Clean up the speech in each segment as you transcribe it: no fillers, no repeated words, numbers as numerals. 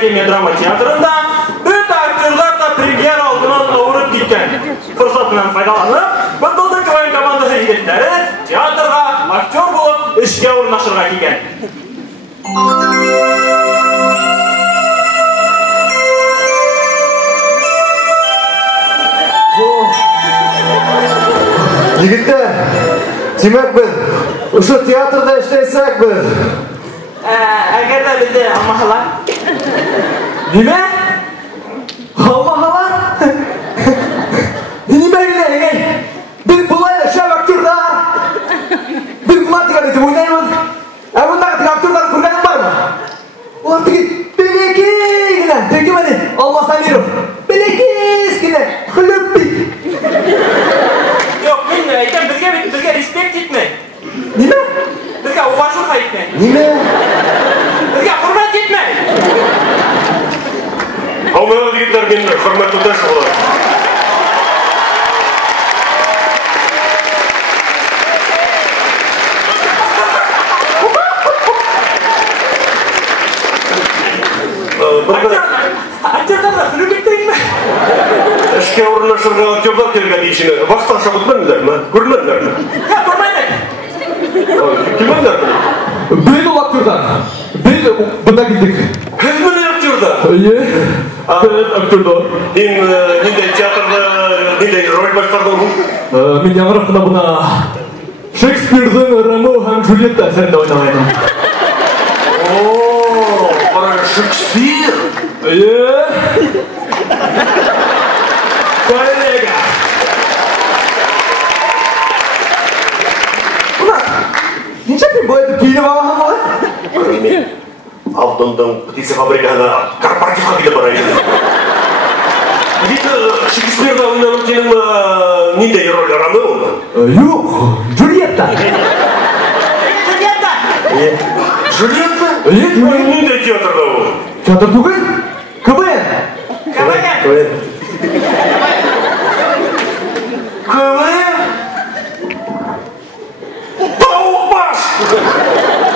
Академия драма театрында бүт актерлар да премьера алдынан ауырып кеткен. Фұрсатынан пайдаланып, бұлдылды КВН командасы егеттері театрға актер болып ішке орнашырға келген. Егіттер, демек біз ұшы театрда іштейсек біз. Әгер де бізде алмағалар. Неме? Алмағалар? Неме егей? Біз бұлайды шәп актердар. Біз бұлады етіп ойнаймыз. Әбіндағы актердарын көргенің бар ма? Олар тігі белекейгіне. Теке мәне, Алмас Амиров. Белекейскіне, хүліппей. Yok, ben ayten birge respekt etme. Nime? Birge uğraşırma etme. Nime? Birge hürmet etme. Almaya gittiler beni hürmet tutarsa olur. Aktörlerle hürmetteyim mi? Eşke ornaşırga aktörler kelgen işini vaktan şabıtmanlar mı? Görmenler mi? Ya görmeyin. Kimmenler mi? Biz o aktörler. Biz buna gittik. Siz mi aktörler? İyi. Evet aktörler. Ninde teatrda ninde rol başlardı mı? Men yanırıqında buna Shakespeare'ın Romeo hem Juliet eserinde oynamaydım. Ooo, para Shakespeare. İyi. Kollega. Ulan, niçin bir boyada giyini bağlamam var? Altından птица фабрикасына корпоративға кетіп барайын. Дейді Шекспирді ойнаған сенің нендей роль Ромео ма? Yok, Juliet'ta. Juliet'ta. Juliet'ta? İyi, Juliet. Нендей театрда ол? Театр түгіл? КВН. КВН. КВН? Тауық баш!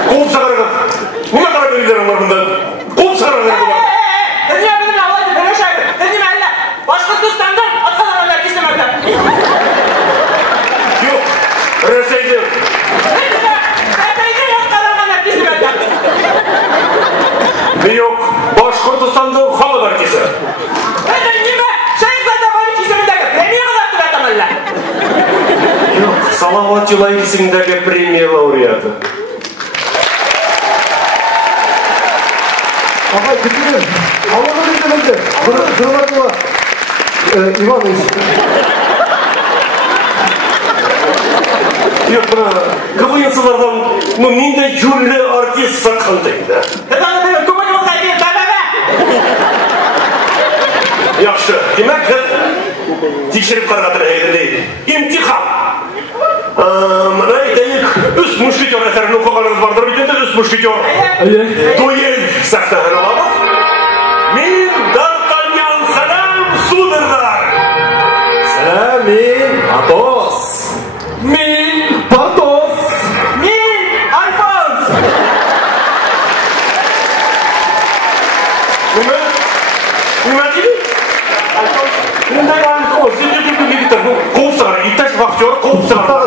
Қуып сағарған. Неге қара белгілерің бар бұнда? Қуып сағарған. Bizim Allah'ın böyle şey. Bizim elle. Başkırtıstan'dan atkalarına kesemekler. Yok, Rösey'de. Rösey'de atkalarına kesemekler. Ne yok, Başkırtıstan'da hava verkesi. Nime? Şehzade böyle kesimindeki premiye kadar atamalılar. Yok, Salavat Юлай kesimindeki premiye laureatı. Ағай, күтірін. Аллаға өйтімізді. Зырматыла. Иванович. Yok, bana КВН-сылардан нендей жүрлі артист саққандайында. Яқшы, демек текшеріп қарғатыр әйелдей. Имтихан. Мына айтайық, үш мушкетер әсерін оқығаныңыз бардыр бүйденді, үш мушкетер. Дуэль сақтағын аламыз. Мен Д'Артаньян, сәлем, судардар. Сәлем, мен Атос. Мен Портос. Min Alfons. Нема дейді? Мұндай Алфонс, сендердің кегеттер, қуып сағар, итташ вақтер, қуып сағар.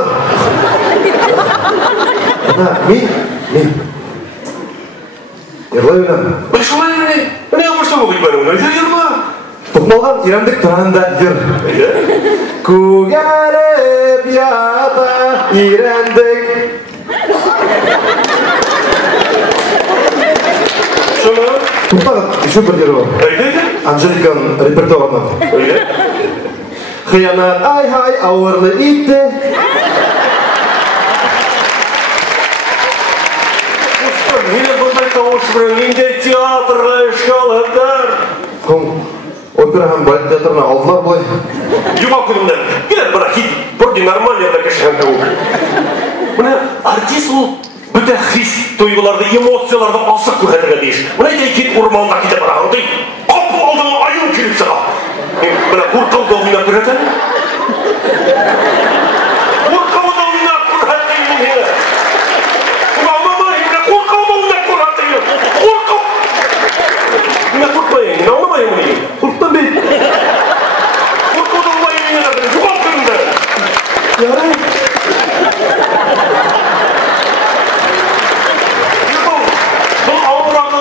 Мен. Ерлай өнім. Башылай не? Не қылмашта оқиды бәрі оны? Ерма? Тұқмалған ирандық тұрғанда ер. Көгәріп ята ирандық. Шыны? Тұқтағын, еще бір ері бар. Әйдейді? Анжеликаның репертуарынан. Öyle. Хиянат ай-хай ауырлы итті. Мені бұндай тауыш бірін, менде театрға шкалаттар. Ком, опера һәм балет театрына алдылар бұлай. Юма күнімден, келеді бұра хит, бұрды нормальныйда кешіген тауып. Мұны артист ол бүті хис тойғыларды, эмоцияларды асық көрәдігі дейш. Мұны әйдей кет ұрманда кете барағын дей, қапыл алдың айын келіп сыға. Мұны қорқауды ойнап көрәтін. Қорқауды ойнап көрәтін мені. Қорқау! Ярай. Бұл ауырағы,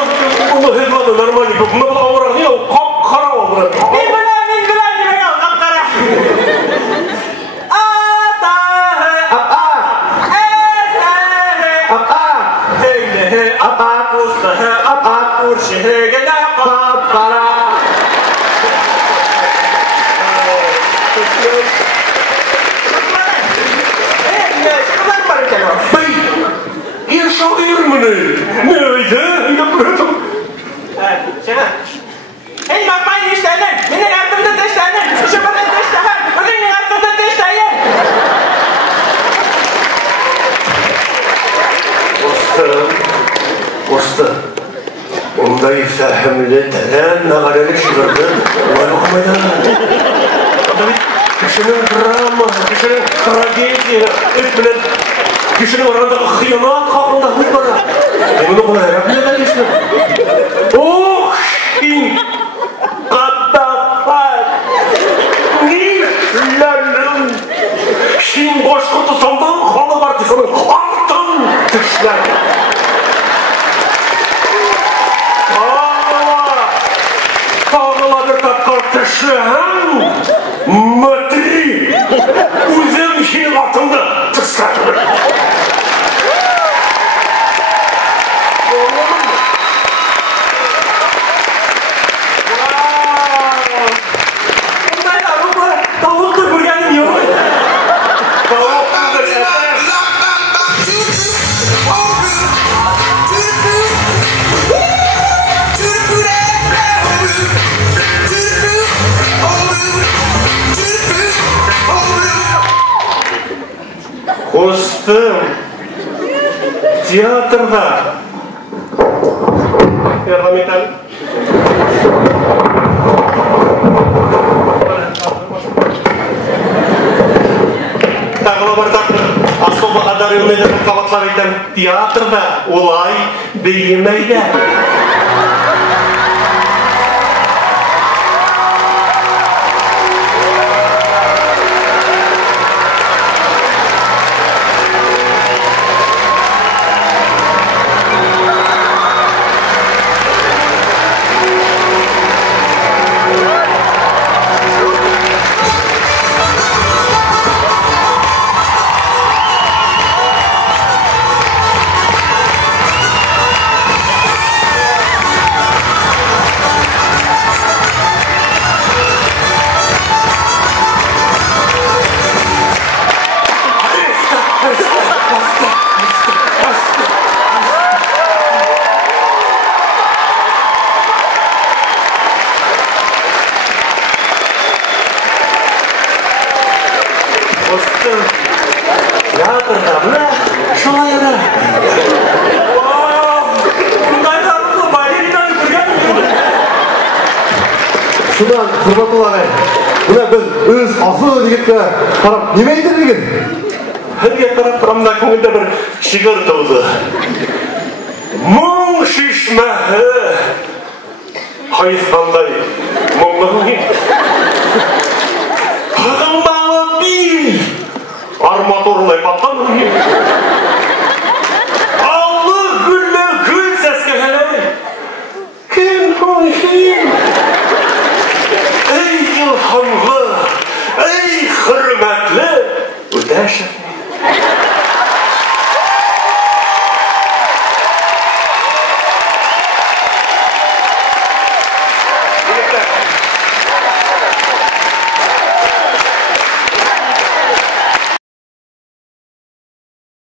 бұл хедлады нормальный. Бұл ауырағы не ол қап-қара ол бұлар. Мен білем, қап-қара. Атағы, әсәгі, апақ ұстығы, апақ ұршығы, қап-қара. Бей, ен шағыр мұны. Не өйді? Үйдеп көретін. Шеға, ен мақпайын ештәйін, менің артымды тештәйін, үшімірді тештәйін, өзіңнің артымды тештәйін. Осты. Ондай фәхімлі тәрән нағарелі шығырды. Олай оқымайдан. Кішінің драма, кішінің трагедия, өтмінен кішінің арандағы қиянат қақында құй бара. Емін оғына әрі бәлесінің. Ох, шин, қаттақпай, нишләнің, шин қошқырты сондан қалы бар десінің артын түшлән. Тағыла бір тапқар түшлән. Матри! Өзім жин атымды тұстатыр. Ондай тауықты көргенім ең. Қостым, театрда. Ерламетәл. Тағыла бар тақыр, особо одаренныйды қабатлар етем. Театрда олай бейімейді. Театрда мына шулайра. Бұндай қарымды балеринаны көргенім ең. Шудан құрбатыл ағай. Бұна біз өз асы дегетке қарап неме айтыр деген? Хәлге қарап тұрамда көңілді бір шигыр туды. Мұң шишмәһі. Хайысқандай мұңлығын. Қағымбалы бил. Арматурлай патқан. Аллы гүлі гүл сәске хәлі. Кем қойшын. Ей илхамлы, ей хürmetli Өтәшев.